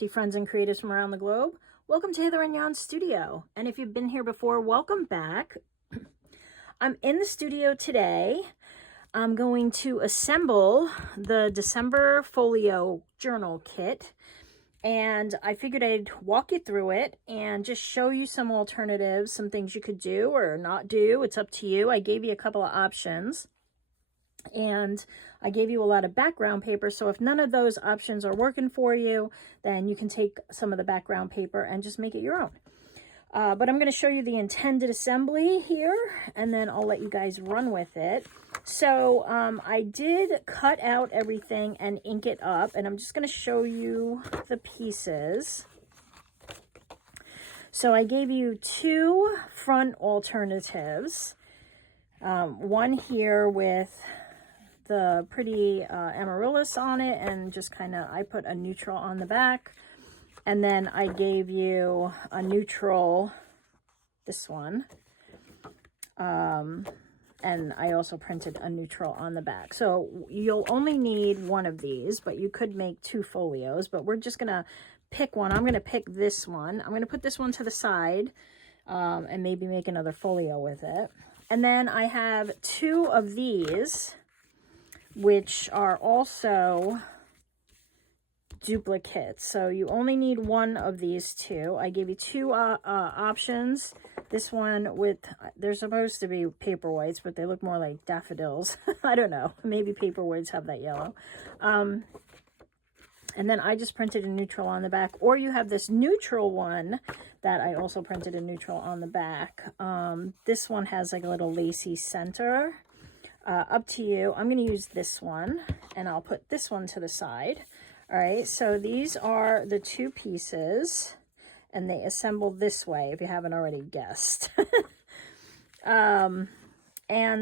crafty friends and creatives from around the globe. Welcome to Hither and Yon Studio. And if you've been here before, welcome back. I'm in the studio today. I'm going to assemble the December Folio journal kit. And I figured I'd walk you through it and just show you some alternatives, some things you could do or not do. It's up to you. I gave you a couple of options. And I gave you a lot of background paper, so if none of those options are working for you, then you can take some of the background paper and just make it your own. But I'm going to show you the intended assembly here, and then I'll let you guys run with it. So I did cut out everything and ink it up, and I'm just going to show you the pieces. So I gave you two front alternatives. One here with the pretty amaryllis on it, and just kind of, I put a neutral on the back, and then I gave you a neutral, this one, and I also printed a neutral on the back. So you'll only need one of these, but you could make two folios, but we're just gonna pick one. I'm gonna pick this one. I'm gonna put this one to the side, and maybe make another folio with it. And then I have two of these, which are also duplicates. So you only need one of these two. I gave you two options. This one with, they're supposed to be paperweights, but they look more like daffodils. I don't know. Maybe paperweights have that yellow. And then I just printed a neutral on the back. Or you have this neutral one that I also printed a neutral on the back. This one has like a little lacy center. Up to you. I'm going to use this one, and I'll put this one to the side. All right, so these are the two pieces, and they assemble this way, if you haven't already guessed. And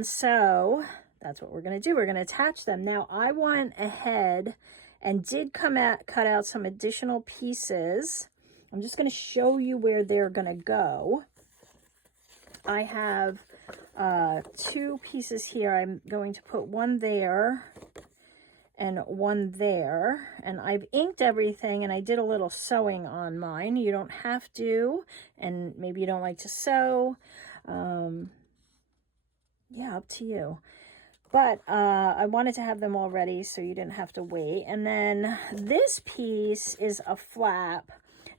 so that's what we're going to do. We're going to attach them. Now, I went ahead and did cut out some additional pieces. I'm just going to show you where they're going to go. I have two pieces here. I'm going to put one there and one there, and I've inked everything, and I did a little sewing on mine. You don't have to, and maybe you don't like to sew. Yeah, up to you. But I wanted to have them all ready so you didn't have to wait. And then this piece is a flap.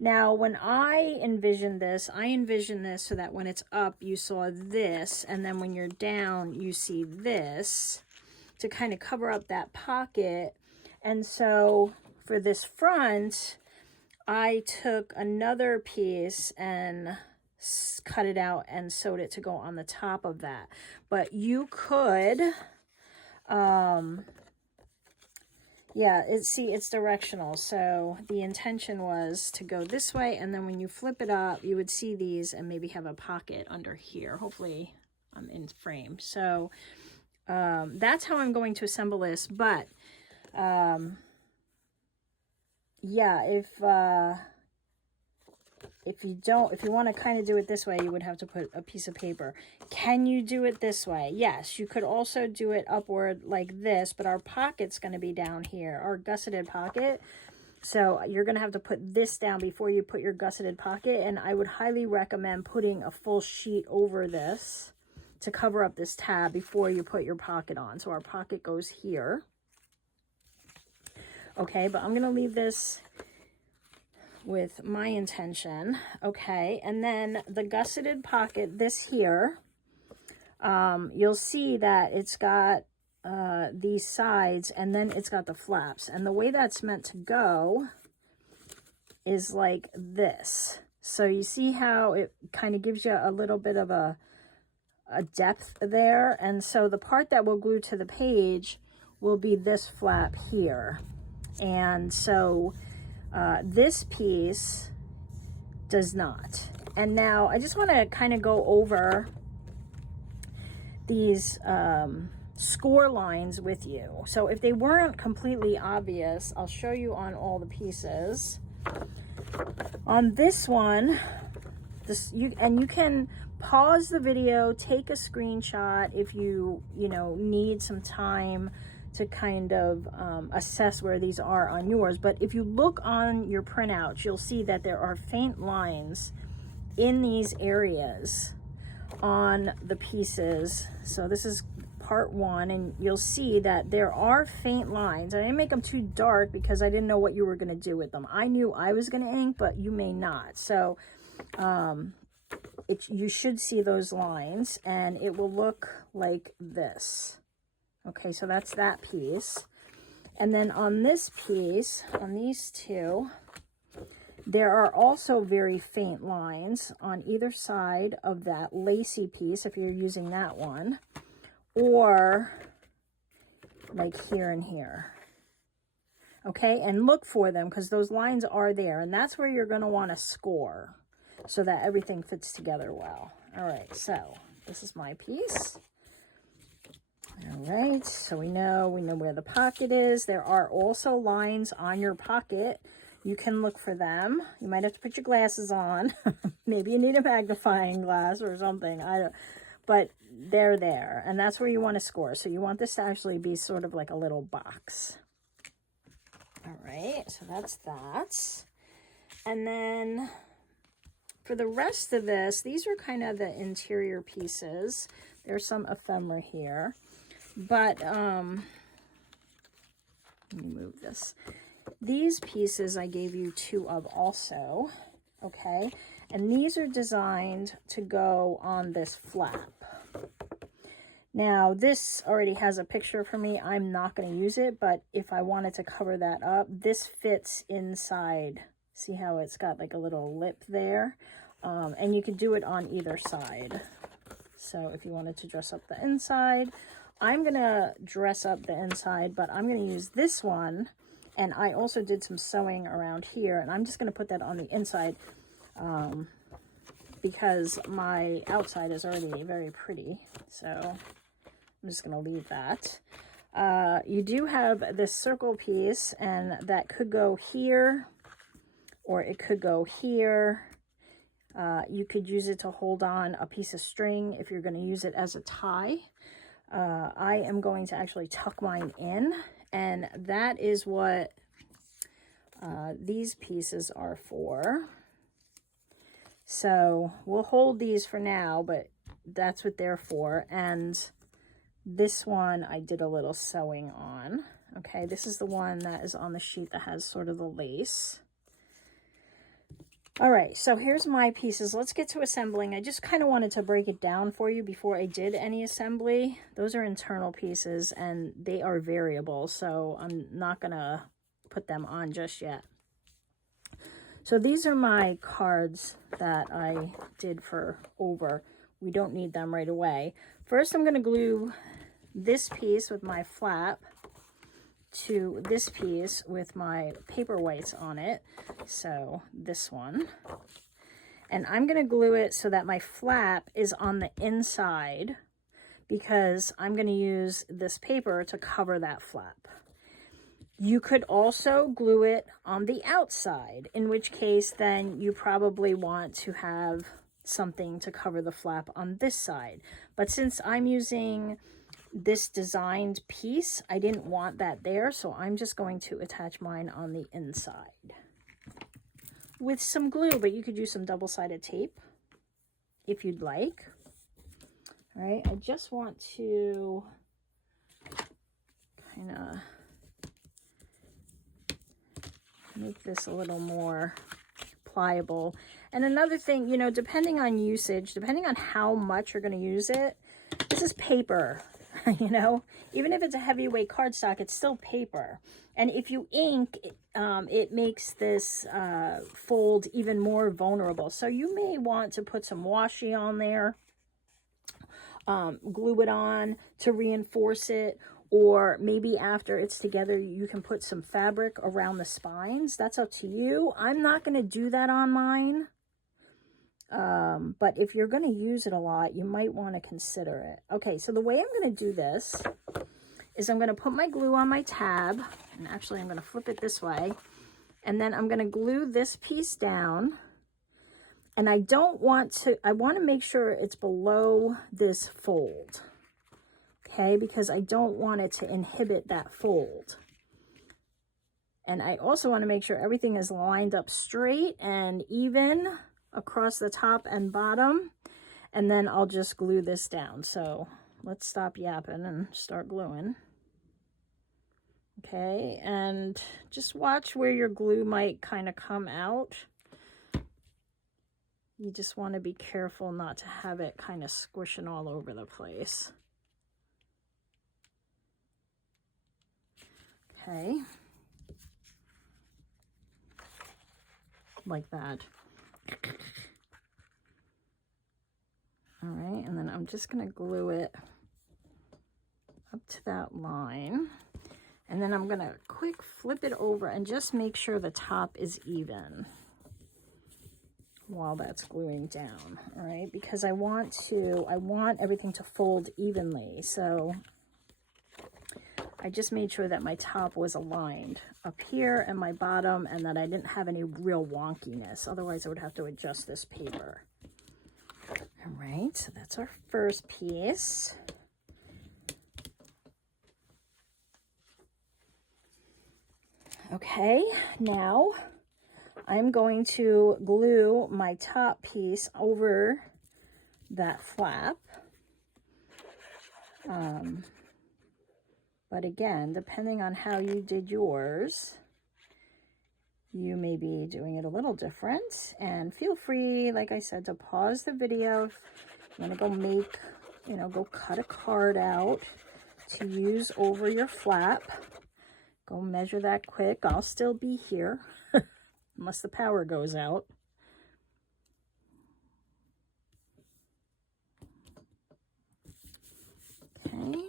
Now, when I envisioned this so that when it's up, you saw this, and then when you're down, you see this, to kind of cover up that pocket. And so for this front, I took another piece and cut it out and sewed it to go on the top of that. But you could, yeah, it's directional. So the intention was to go this way, and then when you flip it up, you would see these and maybe have a pocket under here. Hopefully I'm in frame. So that's how I'm going to assemble this. But yeah, if you want to kind of do it this way, you would have to put a piece of paper. Can you do it this way? Yes, you could also do it upward like this, but our pocket's going to be down here, our gusseted pocket. So you're going to have to put this down before you put your gusseted pocket, and I would highly recommend putting a full sheet over this to cover up this tab before you put your pocket on. So our pocket goes here. Okay, but I'm going to leave this with my intention. Okay, and then the gusseted pocket, this here, you'll see that it's got these sides, and then it's got the flaps, and the way that's meant to go is like this. So you see how it kind of gives you a little bit of a depth there, and so the part that will glue to the page will be this flap here. And so this piece does not. And now I just want to kind of go over these score lines with you. So if they weren't completely obvious, I'll show you on all the pieces. On this one, you can pause the video, take a screenshot if you need some time to kind of assess where these are on yours. But if you look on your printouts, you'll see that there are faint lines in these areas on the pieces. So this is part 1, and you'll see that there are faint lines. I didn't make them too dark because I didn't know what you were going to do with them. I knew I was going to ink, but you may not. So you should see those lines, and it will look like this. Okay, so that's that piece. And then on this piece, on these two, there are also very faint lines on either side of that lacy piece, if you're using that one, or like here and here. Okay, and look for them because those lines are there, and that's where you're going to want to score so that everything fits together well. All right, so this is my piece. All right, so we know where the pocket is. There are also lines on your pocket. You can look for them. You might have to put your glasses on. Maybe you need a magnifying glass or something. But they're there, and that's where you want to score. So you want this to actually be sort of like a little box. All right, so that's that. And then for the rest of this, these are kind of the interior pieces. There's some ephemera here. But, let me move this. These pieces I gave you 2 of also, okay? And these are designed to go on this flap. Now, this already has a picture for me. I'm not going to use it, but if I wanted to cover that up, this fits inside. See how it's got like a little lip there? And you could do it on either side. So if you wanted to dress up the inside, I'm going to dress up the inside, but I'm going to use this one. And I also did some sewing around here, and I'm just going to put that on the inside because my outside is already very pretty. So I'm just going to leave that. You do have this circle piece, and that could go here, or it could go here. You could use it to hold on a piece of string if you're going to use it as a tie. I am going to actually tuck mine in, and that is what these pieces are for. So we'll hold these for now, but that's what they're for. And this one I did a little sewing on. Okay, this is the one that is on the sheet that has sort of the lace. All right, so here's my pieces. Let's get to assembling. I just kind of wanted to break it down for you before I did any assembly. Those are internal pieces, and they are variable, so I'm not going to put them on just yet. So these are my cards that I did for over. We don't need them right away. First, I'm going to glue this piece with my flap to this piece with my paperweights on it. So this one. And I'm going to glue it so that my flap is on the inside because I'm going to use this paper to cover that flap. You could also glue it on the outside, in which case then you probably want to have something to cover the flap on this side. But since I'm using this designed piece, I didn't want that there, so I'm just going to attach mine on the inside with some glue, but you could use some double-sided tape if you'd like. All right, I just want to kind of make this a little more pliable. And another thing, you know, depending on usage, depending on how much you're going to use it, this is paper. You know, even if it's a heavyweight cardstock, it's still paper. And if you ink, it makes this fold even more vulnerable. So you may want to put some washi on there, glue it on to reinforce it, or maybe after it's together, you can put some fabric around the spines. That's up to you. I'm not going to do that on mine. But if you're going to use it a lot, you might want to consider it. Okay, so the way I'm going to do this is I'm going to put my glue on my tab, and actually I'm going to flip it this way, and then I'm going to glue this piece down, and I want to make sure it's below this fold. okay, because I don't want it to inhibit that fold. And I also want to make sure everything is lined up straight and even across the top and bottom. And then I'll just glue this down. So let's stop yapping and start gluing. Okay, and just watch where your glue might kind of come out. You just want to be careful not to have it kind of squishing all over the place. Okay. Like that. All right, and then I'm just going to glue it up to that line. And then I'm going to quick flip it over and just make sure the top is even while that's gluing down, all right? Because I want everything to fold evenly. So I just made sure that my top was aligned up here and my bottom, and that I didn't have any real wonkiness. Otherwise, I would have to adjust this paper. All right, so that's our first piece. Okay, now I'm going to glue my top piece over that flap. But again, depending on how you did yours, you may be doing it a little different. And feel free, like I said, to pause the video. If you want to go make, go cut a card out to use over your flap. Go measure that quick. I'll still be here unless the power goes out. Okay.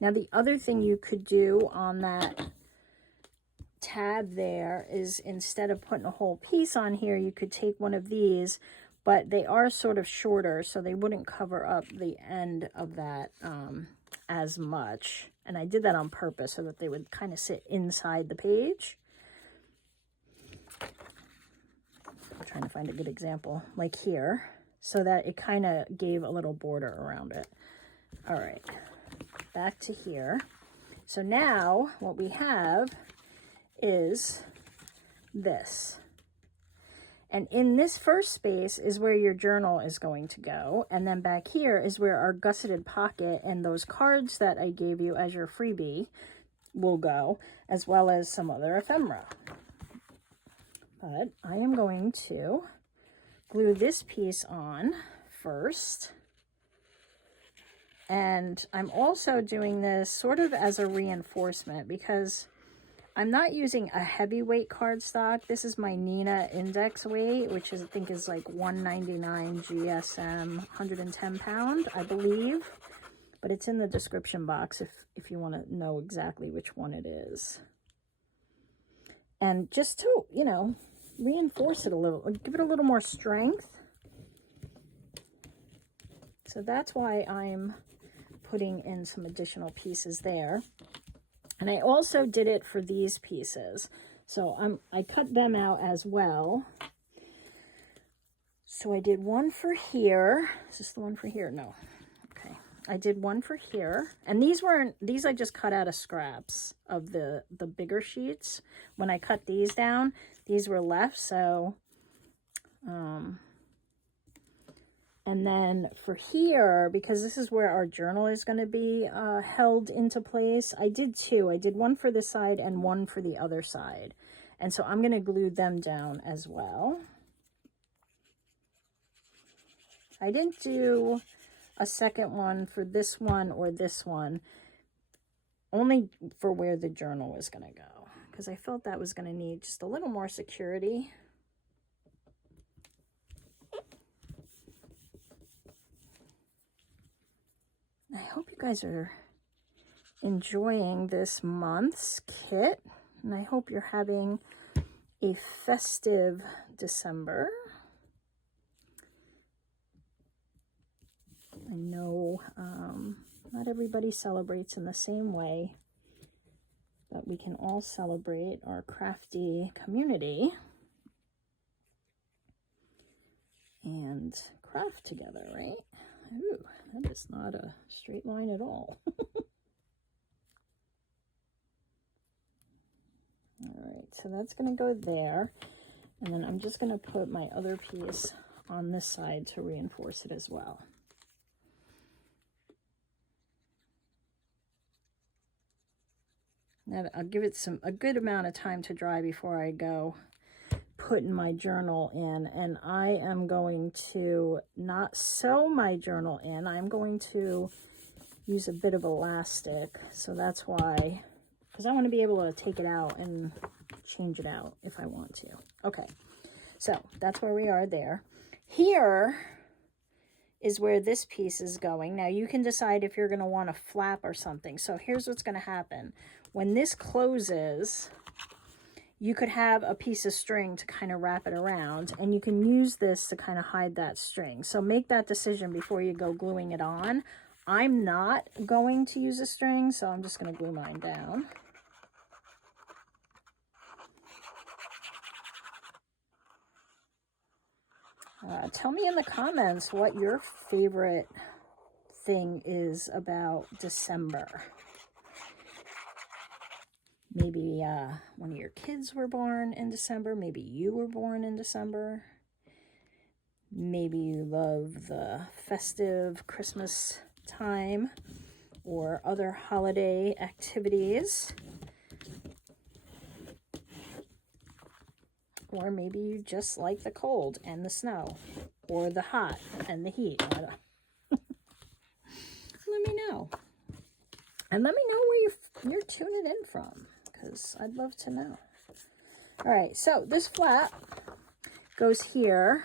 Now the other thing you could do on that tab there is, instead of putting a whole piece on here, you could take one of these, but they are sort of shorter, so they wouldn't cover up the end of that as much. And I did that on purpose so that they would kind of sit inside the page. I'm trying to find a good example, like here, so that it kind of gave a little border around it. All right, back to here. So now what we have is this. And in this first space is where your journal is going to go. And then back here is where our gusseted pocket and those cards that I gave you as your freebie will go, as well as some other ephemera. But I am going to glue this piece on first. And I'm also doing this sort of as a reinforcement because I'm not using a heavyweight cardstock. This is my Nina index weight, which is, I think is like 199 GSM, 110 pound, I believe. But it's in the description box if you want to know exactly which one it is. And just to, reinforce it a little, give it a little more strength. So that's why I'm putting in some additional pieces there. And I also did it for these pieces. So I cut them out as well. So I did one for here. Is this the one for here? No. Okay. I did one for here. And these I just cut out of scraps of the bigger sheets. When I cut these down, these were left. So, and then for here, because this is where our journal is going to be held into place, I did two. I did one for this side and one for the other side. And so I'm going to glue them down as well. I didn't do a second one for this one or this one, only for where the journal was going to go, because I felt that was going to need just a little more security. I hope you guys are enjoying this month's kit, and I hope you're having a festive December. I know not everybody celebrates in the same way, but we can all celebrate our crafty community. and craft together, right? Ooh, that is not a straight line at all. All right, so that's going to go there. And then I'm just going to put my other piece on this side to reinforce it as well. Now I'll give it a good amount of time to dry before I go putting my journal in. And I am going to not sew my journal in. I'm going to use a bit of elastic. So that's why, because I want to be able to take it out and change it out if I want to. Okay, so that's where we are there. Here is where this piece is going. Now you can decide if you're going to want a flap or something. So here's what's going to happen. When this closes, you could have a piece of string to kind of wrap it around, and you can use this to kind of hide that string. So make that decision before you go gluing it on. I'm not going to use a string, so I'm just going to glue mine down. Tell me in the comments what your favorite thing is about December. Maybe one of your kids were born in December. Maybe you were born in December. Maybe you love the festive Christmas time or other holiday activities. Or maybe you just like the cold and the snow or the hot and the heat. Let me know. And let me know where you're tuning in from, because I'd love to know. All right, so this flap goes here,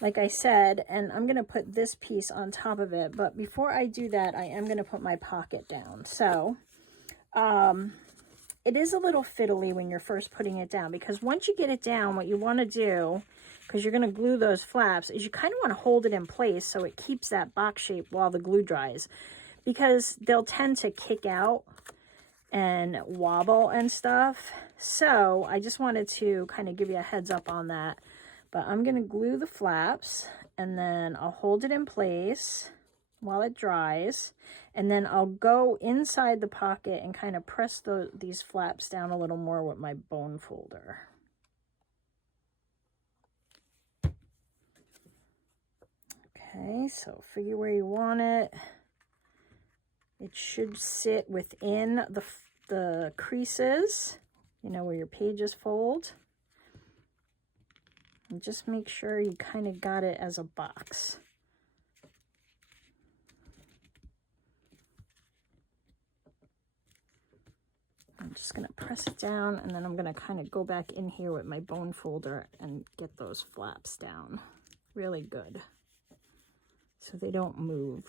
like I said, and I'm going to put this piece on top of it. But before I do that, I am going to put my pocket down. So it is a little fiddly when you're first putting it down, because once you get it down, what you want to do, because you're going to glue those flaps, is you kind of want to hold it in place so it keeps that box shape while the glue dries, because they'll tend to kick out and wobble and stuff. So I just wanted to kind of give you a heads up on that. But I'm going to glue the flaps, and then I'll hold it in place while it dries, and then I'll go inside the pocket and kind of press these flaps down a little more with my bone folder. Okay, so figure where you want it. It should sit within the creases, you know, where your pages fold. And just make sure you kind of got it as a box. I'm just going to press it down, and then I'm going to kind of go back in here with my bone folder and get those flaps down really good so they don't move.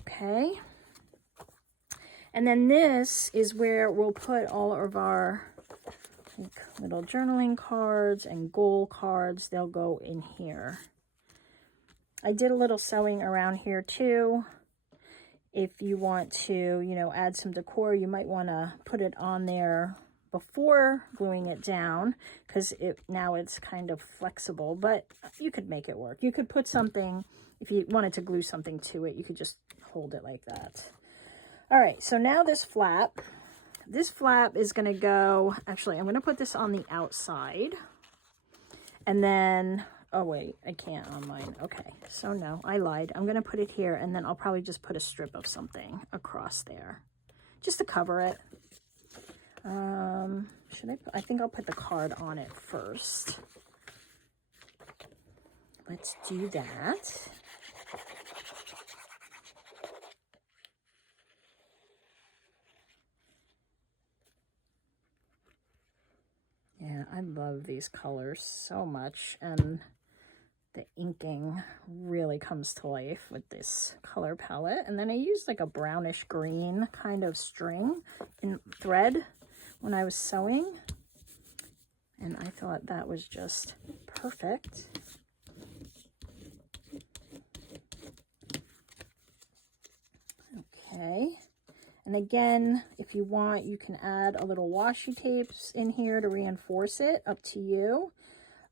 Okay. And then this is where we'll put all of our little journaling cards and goal cards. They'll go in here. I did a little sewing around here too. If you want to, you know, add some decor, you might want to put it on there before gluing it down, because now it's kind of flexible, but you could make it work. You could put something, if you wanted to glue something to it, you could just hold it like that. All right, so now this flap is going to go, actually, I'm going to put this on the outside, and then, oh wait, I can't on mine. Okay, so no, I lied. I'm going to put it here, and then I'll probably just put a strip of something across there just to cover it. I think I'll put the card on it first. Let's do that. Yeah, I love these colors so much, and the inking really comes to life with this color palette. And then I used like a brownish green kind of string in thread when I was sewing, and I thought that was just perfect. Okay, And again, if you want, you can add a little washi tapes in here to reinforce it, up to you.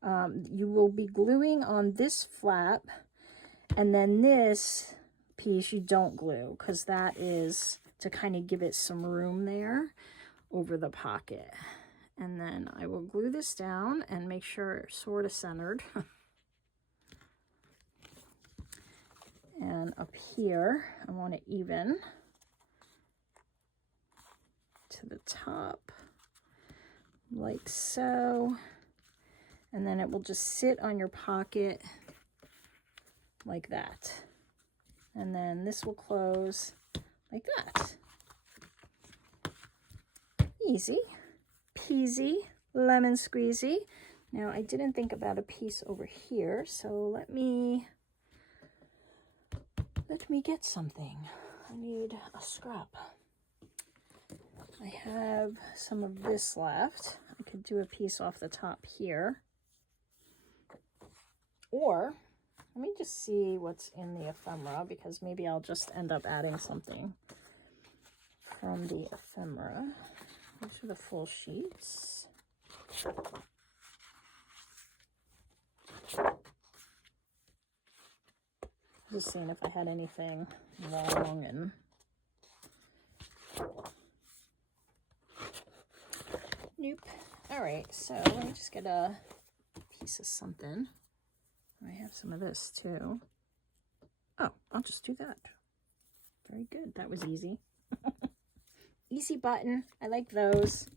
You will be gluing on this flap, and then this piece you don't glue, because that is to kind of give it some room there over the pocket. And then I will glue this down and make sure it's sort of centered. And up here, I want it even to the top, like so. And then it will just sit on your pocket like that. And then this will close like that. Easy peasy, lemon squeezy. Now, I didn't think about a piece over here, so let me get something. I need a scrap. I have some of this left. I could do a piece off the top here. Or, let me just see what's in the ephemera, because maybe I'll just end up adding something from the ephemera. These are the full sheets. Just seeing if I had anything long and nope. All right, so let me just get a piece of something. I have some of this too. Oh, I'll just do that. Very good. That was easy. Easy button. I like those.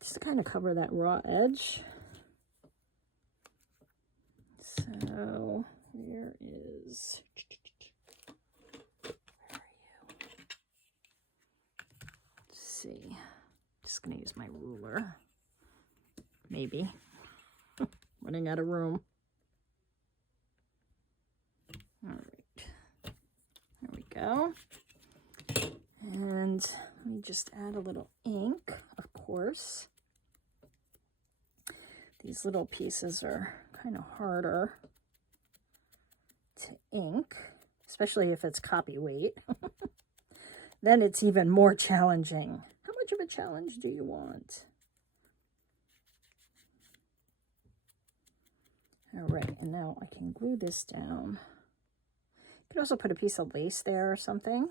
Just to kind of cover that raw edge. So, where is... Where are you? Let's see. Just going to use my ruler. Maybe. Running out of room. All right. There we go. And let me just add a little ink, of course. These little pieces are kind of harder to ink, especially if it's copy weight. Then it's even more challenging. How much of a challenge do you want? All right, and now I can glue this down. You could also put a piece of lace there or something.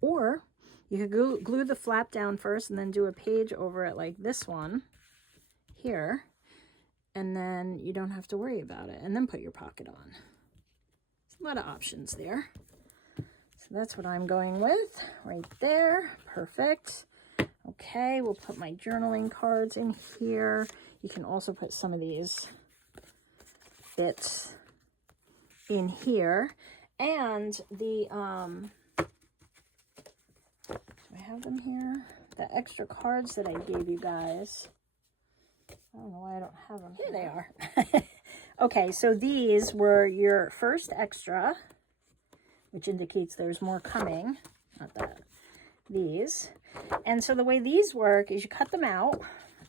Or you could glue the flap down first and then do a page over it like this one here. And then you don't have to worry about it. And then put your pocket on. There's a lot of options there. So that's what I'm going with right there. Perfect. Okay, we'll put my journaling cards in here. You can also put some of these bits in here. And the, do I have them here? The extra cards that I gave you guys. I don't know why I don't have them. Here they are. Okay, so these were your first extra, which indicates there's more coming. Not that. These. And so the way these work is you cut them out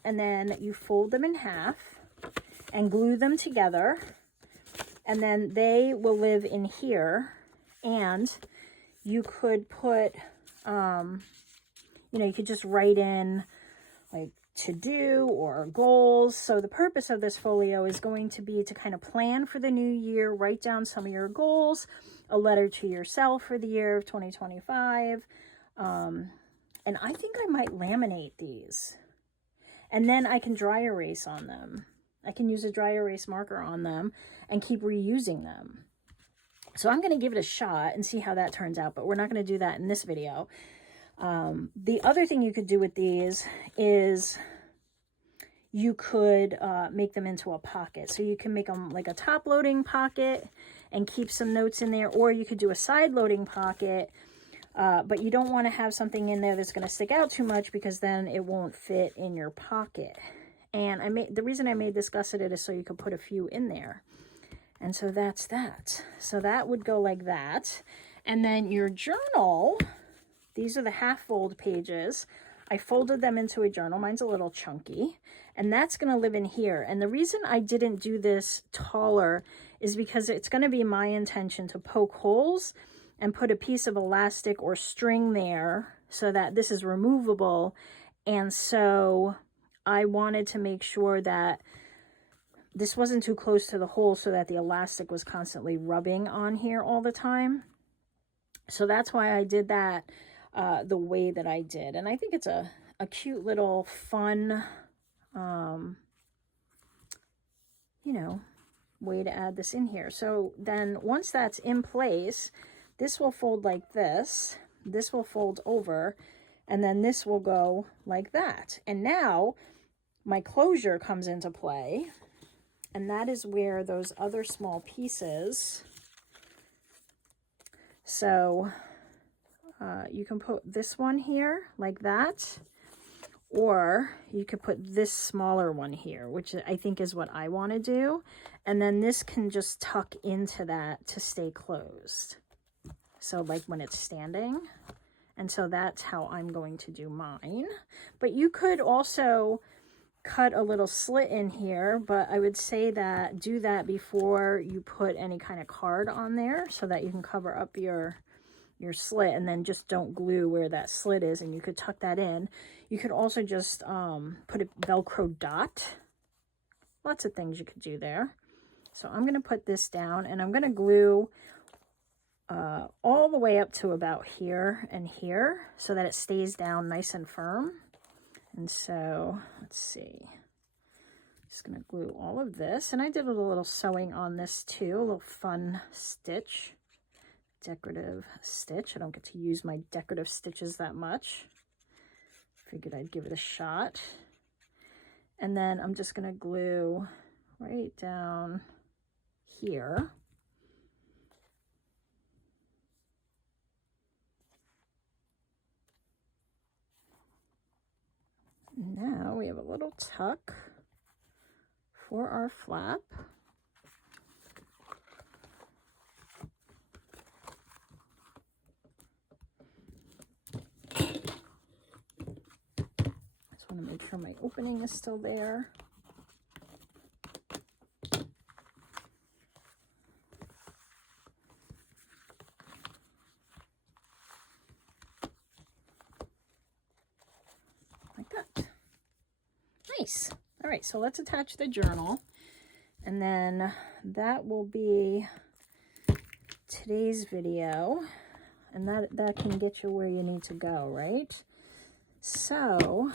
and then you fold them in half and glue them together. And then they will live in here. And you could put, you know, you could just write in like to do or goals. So the purpose of this folio is going to be to kind of plan for the new year, write down some of your goals, a letter to yourself for the year of 2025. And I think I might laminate these. And then I can dry erase on them. I can use a dry erase marker on them and keep reusing them. So I'm going to give it a shot and see how that turns out, but we're not going to do that in this video. The other thing you could do with these is you could make them into a pocket. So you can make them like a top loading pocket and keep some notes in there, or you could do a side loading pocket. But you don't want to have something in there that's going to stick out too much, because then it won't fit in your pocket. And the reason I made this gusseted is so you could put a few in there. And so that's that. So that would go like that. And then your journal, these are the half fold pages. I folded them into a journal. Mine's a little chunky. and that's going to live in here. And the reason I didn't do this taller is because it's going to be my intention to poke holes and put a piece of elastic or string there so that this is removable. And so I wanted to make sure that this wasn't too close to the hole so that the elastic was constantly rubbing on here all the time. So that's why I did that the way that I did. And I think it's a cute little fun, you know, way to add this in here. So then once that's in place, this will fold like this. This will fold over, and then this will go like that. And now my closure comes into play, and that is where those other small pieces, so you can put this one here like that, or you could put this smaller one here, which I think is what I want to do. And then this can just tuck into that to stay closed. So like when it's standing. And so that's how I'm going to do mine. But you could also cut a little slit in here, but I would say that do that before you put any kind of card on there so that you can cover up your slit, and then just don't glue where that slit is, and you could tuck that in. You could also just put a Velcro dot. Lots of things you could do there. So I'm going to put this down, and I'm going to glue all the way up to about here and here so that it stays down nice and firm. And so let's see, just going to glue all of this, and I did a little sewing on this too, a little fun stitch, decorative stitch. I don't get to use my decorative stitches that much. Figured I'd give it a shot. And then I'm just going to glue right down here. Now we have a little tuck for our flap. Just want to make sure my opening is still there. Like that. Nice. All right, so let's attach the journal, and then that will be today's video, and that can get you where you need to go, right? So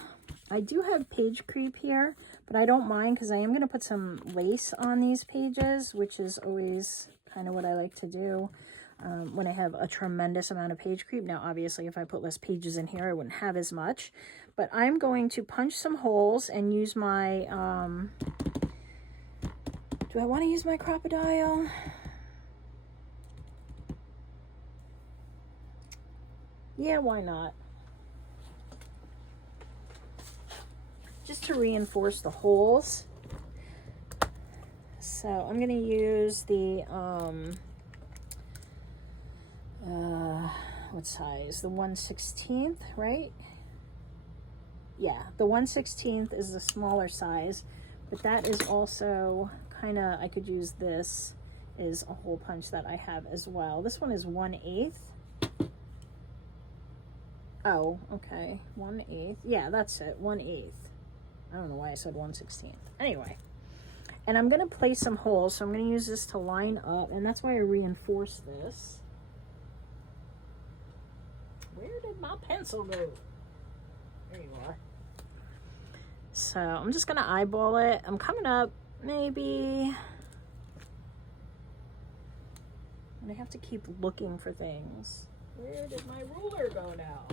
I do have page creep here, but I don't mind because I am going to put some lace on these pages, which is always kind of what I like to do when I have a tremendous amount of page creep. Now, obviously, if I put less pages in here, I wouldn't have as much. But I'm going to punch some holes and use my, do I want to use my crocodile? Yeah, why not? Just to reinforce the holes. So I'm going to use the, what size? The 1/16, right? Yeah, the 1/16 is the smaller size, but that is also kind of, I could use this is a hole punch that I have as well. This one is 1/8. Oh, okay, 1/8. Yeah, that's it, 1/8. I don't know why I said 1/16. Anyway, and I'm going to place some holes, so I'm going to use this to line up, and that's why I reinforce this. Where did my pencil go? There you are. So I'm just going to eyeball it. I'm coming up maybe, and I have to keep looking for things. Where did my ruler go now?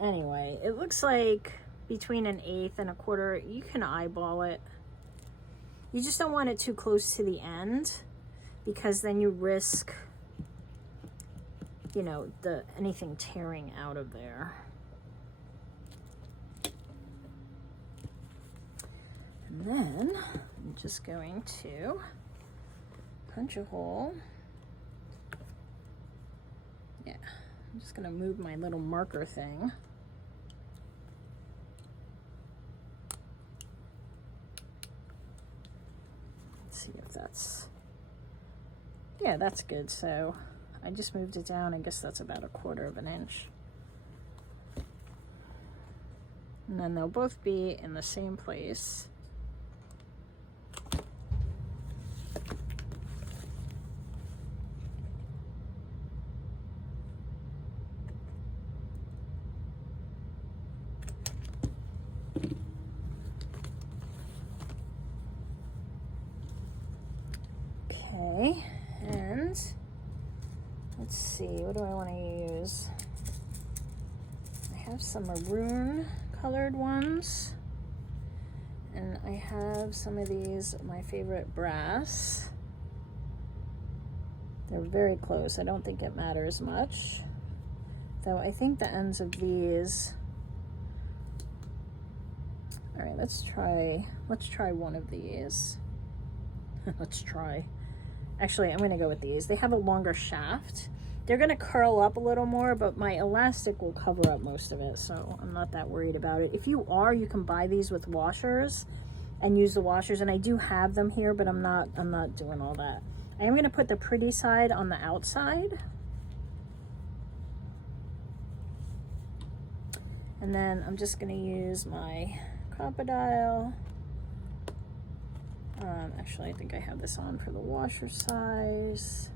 Anyway, it looks like between 1/8 and 1/4, you can eyeball it. You just don't want it too close to the end, because then you risk, you know, anything tearing out of there. And then I'm just going to punch a hole. Yeah, I'm just gonna move my little marker thing. Let's see if that's, yeah, that's good. So I just moved it down. I guess that's about 1/4 of an inch. And then they'll both be in the same place. Okay, and let's see, what do I want to use? I have some maroon colored ones, and I have some of these, my favorite brass. They're very close. I don't think it matters much, though I think the ends of these, all right, let's try one of these. Let's try. Actually, I'm going to go with these. They have a longer shaft. They're going to curl up a little more, but my elastic will cover up most of it, so I'm not that worried about it. If you are, you can buy these with washers and use the washers, and I do have them here, but I'm not doing all that. I am going to put the pretty side on the outside. And then I'm just going to use my crocodile. Actually, I think I have this on for the washer size.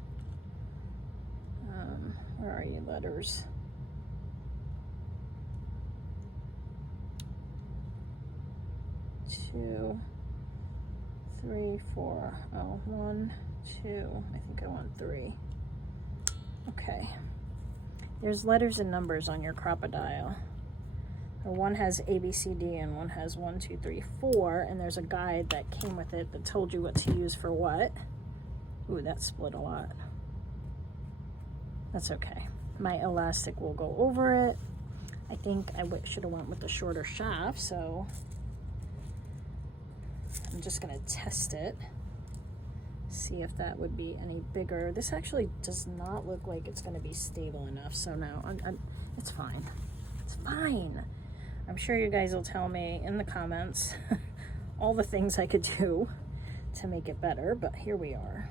Where are you, letters? Two, three, four. Oh, 1, 2. I think I want 3. Okay. There's letters and numbers on your crocodile. One has A, B, C, D, and one has 1, 2, 3, 4, and there's a guide that came with it that told you what to use for what. Ooh, that split a lot. That's okay. My elastic will go over it. I think I should have went with the shorter shaft, so I'm just gonna test it. See if that would be any bigger. This actually does not look like it's gonna be stable enough, so no, it's fine. It's fine. I'm sure you guys will tell me in the comments all the things I could do to make it better, but here we are.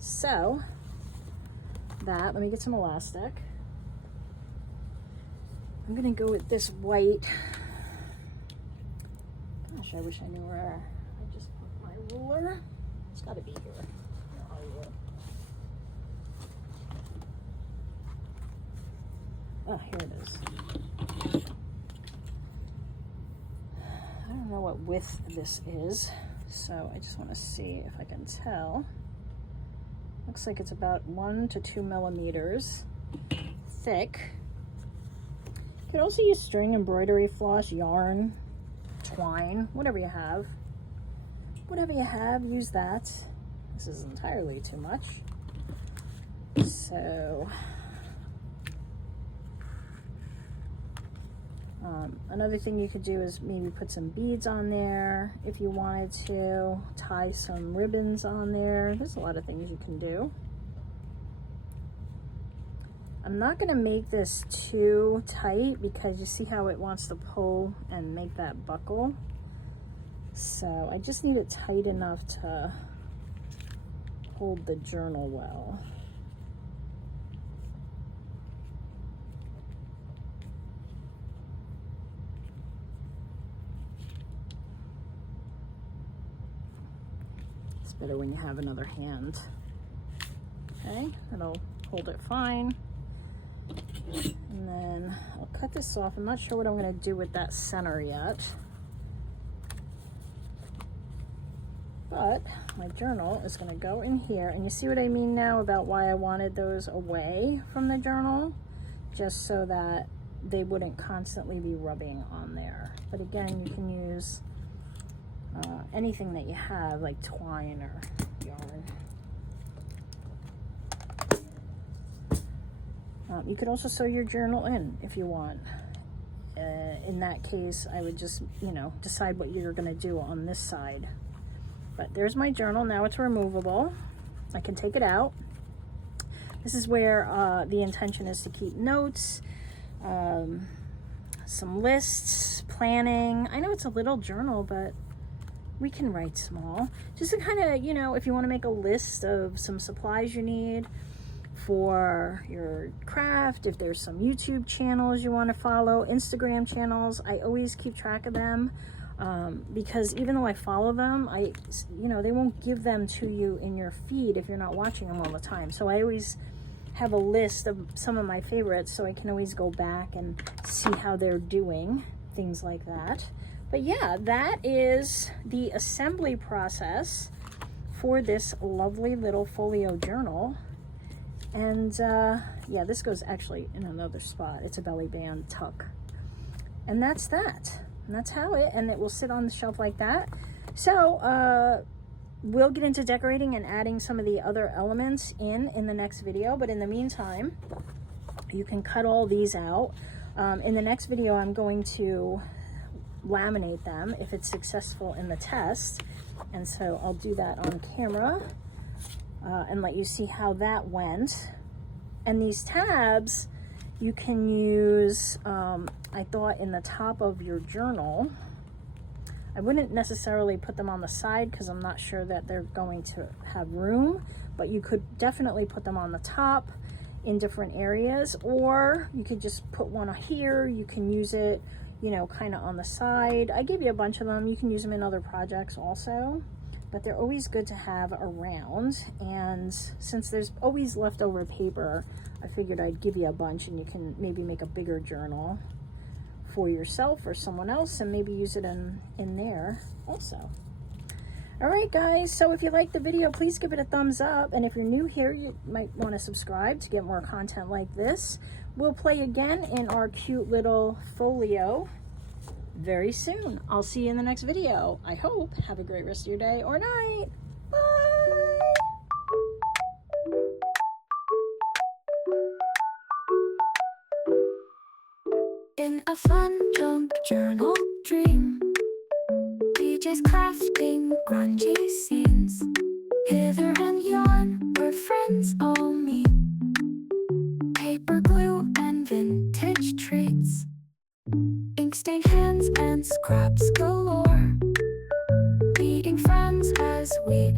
So, let me get some elastic. I'm gonna go with this white. Gosh, I wish I knew where I just put my ruler. It's gotta be here. Where are you? Oh, here it is. I don't know what width this is, so I just want to see if I can tell. Looks like it's about 1 to 2 millimeters thick. You could also use string, embroidery floss, yarn, twine, whatever you have. Whatever you have, use that. This is entirely too much. So another thing you could do is maybe put some beads on there if you wanted to, tie some ribbons on there. There's a lot of things you can do. I'm not going to make this too tight because you see how it wants to pull and make that buckle. So I just need it tight enough to hold the journal well. It's better when you have another hand. Okay, it'll hold it fine. And then I'll cut this off. I'm not sure what I'm going to do with that center yet. But my journal is going to go in here. And you see what I mean now about why I wanted those away from the journal? Just so that they wouldn't constantly be rubbing on there. But again, you can use anything that you have, like twine or yarn. You could also sew your journal in if you want. In that case, I would just, decide what you're going to do on this side. But there's my journal. Now it's removable. I can take it out. This is where the intention is to keep notes, some lists, planning. I know it's a little journal, but we can write small. Just to kind of, you know, if you want to make a list of some supplies you need for your craft, if there's some YouTube channels you want to follow, Instagram channels, I always keep track of them. Because even though I follow them, you know, they won't give them to you in your feed if you're not watching them all the time. So I always have a list of some of my favorites, so I can always go back and see how they're doing, things like that. But yeah, that is the assembly process for this lovely little folio journal. And yeah, this goes actually in another spot. It's a belly band tuck. And that's that. And that's how and it will sit on the shelf like that. So we'll get into decorating and adding some of the other elements in the next video. But in the meantime, you can cut all these out. In the next video, I'm going to laminate them if it's successful in the test. And so I'll do that on camera and let you see how that went. And these tabs, you can use, I thought, in the top of your journal. I wouldn't necessarily put them on the side because I'm not sure that they're going to have room, but you could definitely put them on the top in different areas, or you could just put one here. You can use it, you know, kind of on the side. I gave you a bunch of them. You can use them in other projects also, but they're always good to have around. And since there's always leftover paper, I figured I'd give you a bunch and you can maybe make a bigger journal for yourself or someone else and maybe use it in there also. All right, guys, so if you like the video, please give it a thumbs up. And if you're new here, you might want to subscribe to get more content like this. We'll play again in our cute little folio very soon. I'll see you in the next video. I hope. Have a great rest of your day or night. Bye. In a fun junk journal dream, DJ's crafting grungy scenes. Hither and yon, where friends all meet. Paper glue and vintage treats. Ink stained hands and scraps galore. Meeting friends as we